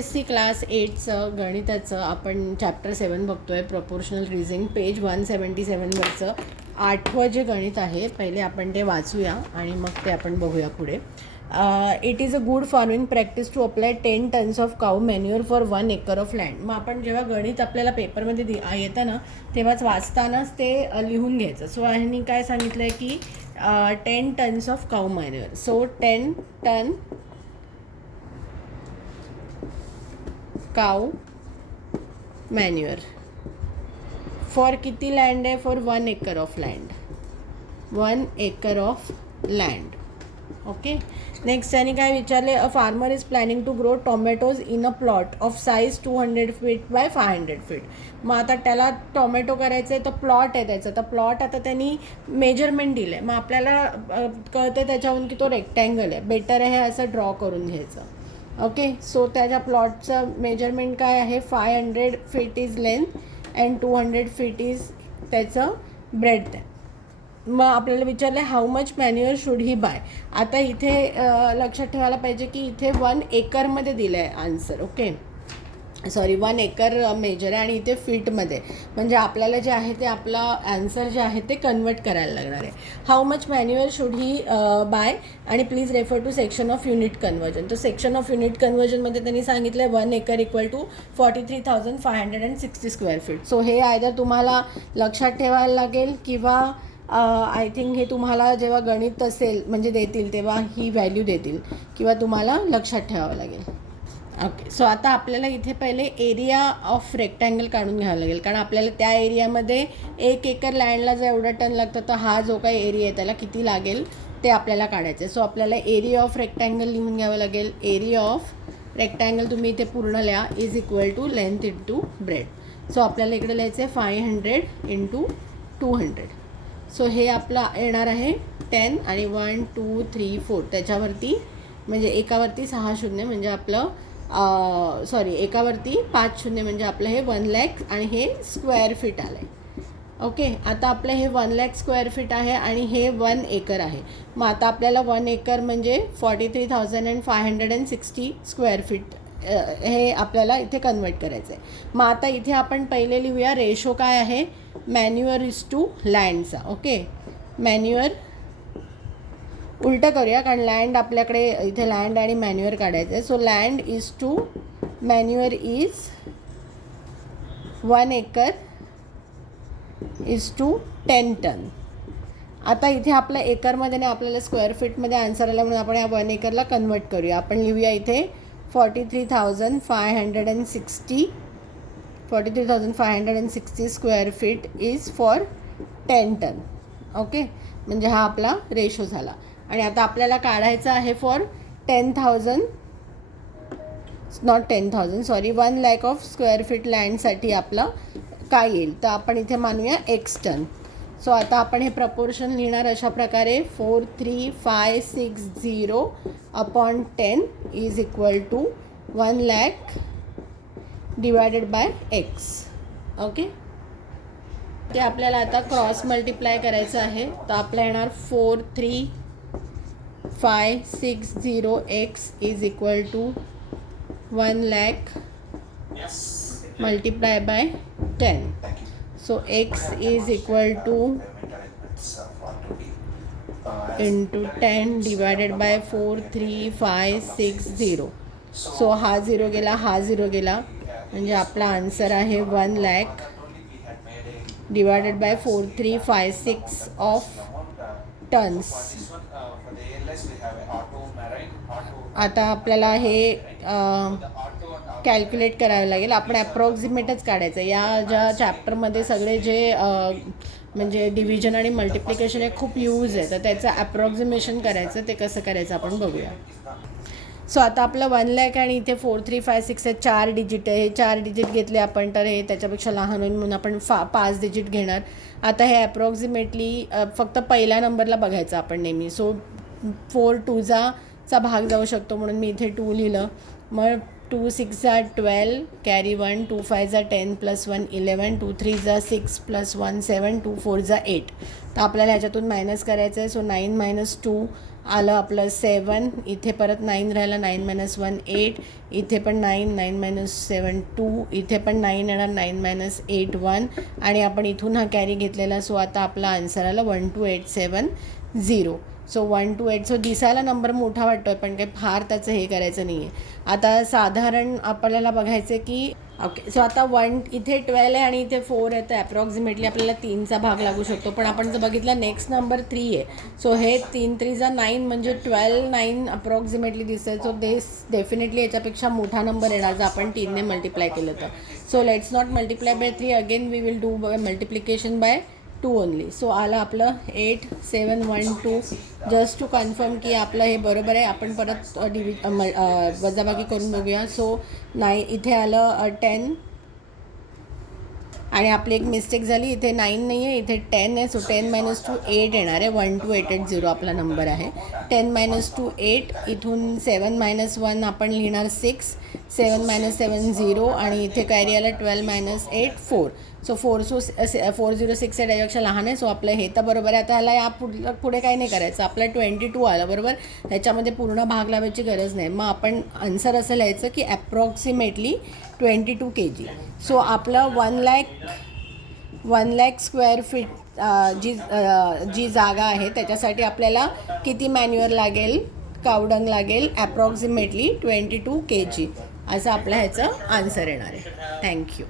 SC class 8चं गणिताचं आपण chapter 7 बघतोय, प्रपोर्शनल रिझनिंग, पेज 177वरचं 8वं जे गणित आहे पहिले आपण ते वाचूया आणि मग ते आपण बघूया पुढे. It is a good farming practice to apply 10 tons of cow manure for 1 acre of land. मग आपण जेव्हा गणित आपल्याला पेपरमध्ये येतं ना तेव्हाच वाचतानाच ते लिहून घ्यायचं. सो ह्यांनी काय सांगितलं आहे की 10 tons of cow manure. So 10 ton cow manure for किती लँड आहे? For 1 acre of land. 1 acre of land. Okay. Next त्यांनी काय विचारले? A farmer is planning to grow tomatoes in a plot of size 200 feet by 500 feet. मग आता त्याला tomato करायचं आहे, तर प्लॉट आहे त्याचा, तर प्लॉट आता त्यांनी मेजरमेंट दिलं आहे. मग आपल्याला कळतं त्याच्याहून की तो रेक्टँगल आहे. बेटर आहे असं ड्रॉ करून घ्यायचं. ओके. सो त्याच्या प्लॉटचं मेजरमेंट काय आहे? 500 feet is length and 200 feet is त्याचं ब्रेडथ आहे. मग आपल्याला विचारलं how much manure should he buy. आता इथे लक्षात ठेवायला पाहिजे की इथे 1 एकरमध्ये दिलं आहे answer. Okay, sorry 1 acre measure आहे आणि इथे फीटमध्ये, म्हणजे आपल्याला जे आहे ते आपला आन्सर जे आहे ते कन्वर्ट करायला लागणार आहे. How much manure should he buy आणि please refer to section of unit conversion. तर सेक्शन ऑफ युनिट कन्वर्जनमध्ये त्यांनी सांगितलं आहे 1 acre equal to 43,560 square feet. So हे आयदर तुम्हाला लक्षात ठेवायला लागेल किंवा आय थिंक हे तुम्हाला जेव्हा गणित असेल म्हणजे देतील तेव्हा ही व्हॅल्यू देतील किंवा तुम्हाला लक्षात ठेवावं लागेल. ओके. सो आता आपल्याला इथे पहिले एरिया ऑफ रेक्टँगल काढून घ्यावं लागेल, कारण आपल्याला त्या एरियामध्ये 1 एकर लँडला जर एवढा टन लागतं तर हा जो काही एरिया आहे त्याला किती लागेल ते आपल्याला काढायचं आहे. सो आपल्याला एरिया ऑफ रेक्टँगल लिहून घ्यावं लागेल. एरिया ऑफ रेक्टँगल तुम्ही इथे पूर्ण लिहा is equal to length into breadth. So आपल्याला इकडे लिहायचं आहे 500 इंटू 200. सो हे आपलं येणार आहे 10 आणि 1 2 3 4 त्याच्यावरती म्हणजे एकावरती 6 शून्य म्हणजे आपलं सॉरी एकावरती 5 शून्य म्हणजे आपलं हे 1 लाख आणि हे स्क्वेअर फीट आलं आहे. ओके. आता आपलं हे 1 लाख स्क्वेअर फीट आहे आणि हे 1 एकर आहे. मग आता आपल्याला 1 एकर म्हणजे 43,560 स्क्वेअर फीट हे आपल्याला इथे कन्वर्ट करायचं आहे. मग आता इथे आपण पहिले लिहूया रेशो काय आहे मॅन्युअर इज टू लँडचा. ओके. मॅन्युअर उलटं करूया कारण लँड आपल्याकडे इथे लँड आणि मॅन्युअर काढायचं आहे. So land is to manure is 1 acre is to 10 ton. आता इथे आपलं एकरमध्ये नाही आपल्याला स्क्वेअर फीटमध्ये आन्सर आला म्हणून आपण या 1 एकरला कन्वर्ट करूया. आपण लिहूया इथे 43,560 square feet is for 10 ton. Okay. म्हणजे हा आपला रेशो झाला. आणि आता आपल्याला काढायचं आहे for 10,000 not 10,000 sorry 1 lakh of square feet लँडसाठी आपलं काय येईल तर आपण इथे मानूया एक्स टन. सो आता आपण हे प्रपोर्शन लिहिणार अशा प्रकारे 43,560 upon 10 is equal to 1 lakh divided by X. Okay. ते आपल्याला आता क्रॉस मल्टिप्लाय करायचं आहे तर आपल्या येणार 43,560 X is equal to 1 lakh multiply by 10. So X is equal to into 10 divided by 43,560. So हा 0 गेला हा 0 गेला म्हणजे आपला आन्सर आहे 1 lakh divided by 4356 of tons. आता आपल्याला हे कॅल्क्युलेट करावं लागेल. आपण ॲप्रॉक्सिमेटच काढायचं. या ज्या चॅप्टरमध्ये सगळे जे म्हणजे डिव्हिजन आणि मल्टिप्लिकेशन हे खूप यूज आहे तर त्याचं ॲप्रॉक्सिमेशन करायचं. ते कसं करायचं आपण बघूया. सो आता आपलं 1 लाख आणि इथे 4356 हे 4 डिजिट आहे. हे 4 डिजिट घेतले आपण तर हे त्याच्यापेक्षा लहान होईल म्हणून आपण 5 डिजिट घेणार. आता हे ॲप्रॉक्सिमेटली फक्त पहिल्या नंबरला बघायचं आपण नेहमी. सो 4 2चा भाग जाऊ शकतो म्हणून मी इथे 2 लिहिलं. मग 2 6 12 कॅरी 1 2 5 10 + 1 11 2 3 6 + 1 7 2 4 8. तर आपल्याला ह्याच्यातून मायनस करायचं आहे. सो 9 - 2 आलं आपलं 7, इथे परत 9 राहिलं, 9 - 1 8, इथे पण 9, 9 - 7 2, इथे पण 9 येणार, 9 - 8 1, आणि आपण इथून हा कॅरी घेतलेला. सो आता आपला आन्सर आला 12870. सो 128. सो दिसायला नंबर मोठा वाटतो आहे, पण काही फार त्याचं हे करायचं नाही आहे. आता साधारण आपल्याला बघायचं आहे की ओके. सो आता इथे 12 आहे आणि इथे 4 आहे, तर ॲप्रॉक्सिमेटली आपल्याला 3चा भाग लागू शकतो. पण आपण जर बघितलं नेक्स्ट नंबर 3 आहे. सो हे 3 3 9 म्हणजे 12 9 अप्रॉक्सिमेटली दिसतं. सो डेफिनेटली याच्यापेक्षा मोठा नंबर येणार जर आपण 3ने मल्टिप्लाय केलं तर. So let's not multiply by 3, again we will do multiplication by 2 only. So आलं आपलं 8712. जस्ट टू कन्फर्म की आपलं हे बरोबर आहे, आपण परत वजाबाकी करून बघूया. सो इथे आलं 10, आणि आपली एक मिस्टेक झाली, इथे 9 नाही आहे, इथे 10 आहे. सो 10 - 2 8 येणार आहे. 12880 आपला नंबर आहे. 10 - 2 8, इथून 7 - 1 आपण लिहिणार 6, 7 - 7 0, आणि इथे कॅरी आलं 12 - 8 4. सो 406 आहे, त्याच्यापेक्षा लहान आहे. सो आपलं हे तर बरोबर आहे. आता ह्याला पुढे काही नाही करायचं. आपलं 22 आलं बरोबर. त्याच्यामध्ये पूर्ण भाग लावायची गरज नाही. मग आपण आन्सर असं लिहायचं की ॲप्रॉक्सिमेटली 22 kg. सो आपलं 1 लाख स्क्वेअर फीट जी जागा आहे त्याच्यासाठी आपल्याला किती मॅन्युअर लागेल, कावडंग लागेल, ॲप्रॉक्सिमेटली 22 kg. असं आपलं ह्याचं आन्सर येणार आहे. थँक्यू.